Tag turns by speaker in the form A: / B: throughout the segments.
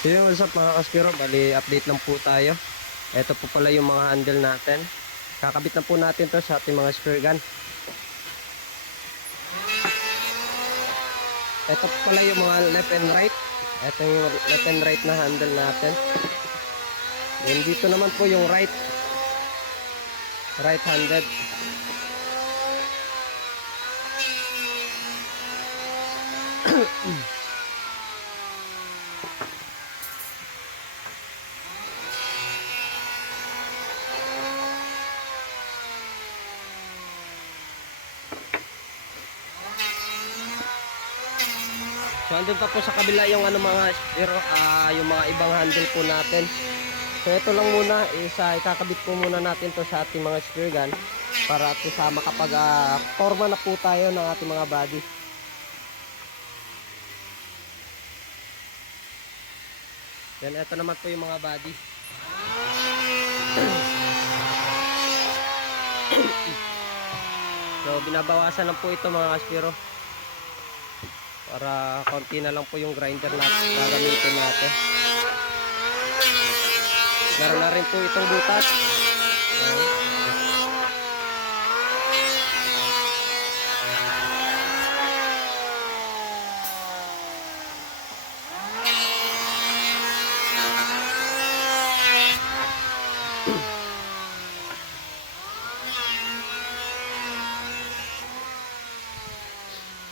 A: So yun, what's up mga kaspiro? Bali, update lang po tayo. Ito po pala yung mga handle natin. Kakabit na po natin to sa ating mga spear gun. Ito po pala yung mga left and right. Ito yung left and right na handle natin. Then dito naman po yung right. Right handed. So andun pa po sa kabila yung ano mga pero ah, yung mga ibang handle po natin. So ito lang muna isa ikakabit po muna natin to sa ating mga spear gun para at sa makapag ah, forma na po tayo ng ating mga body. Then ito naman po yung mga body. so binabawasan lang po ito mga aspiro para konti na lang po yung grinder natin gagamitin natin meron na rin po itong butas Ayan.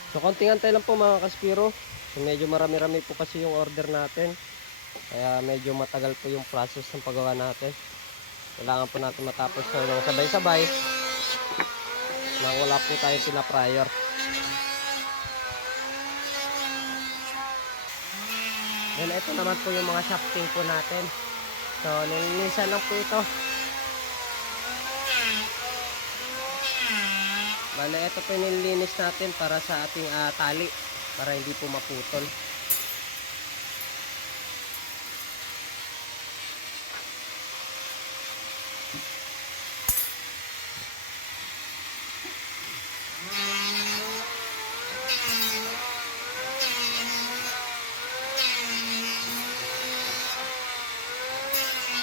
A: So konting antay lang po mga kaspiro. So, medyo marami-rami po kasi yung order natin. Kaya medyo matagal po yung process ng paggawa natin. Kailangan po natin matapos yung sabay-sabay. Nang wala po tayong pina-prior. Then ito naman po yung mga shafting po natin. So nilinisan lang po ito. Bale, ito po natin para sa ating ah, tali para hindi po maputol.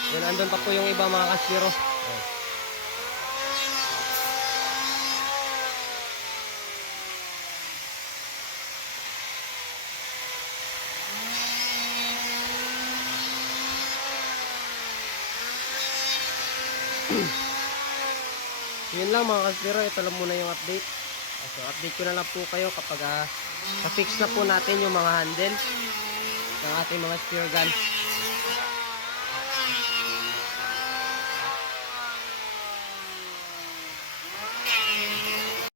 A: Then andun pa po yung iba mga kasiro. Ayan. Yun lang mga kasbiro, ito lang muna yung update. Ah, So update ko na lang po kayo kapag uh, fix na po natin yung mga handle ng ating mga spear gun.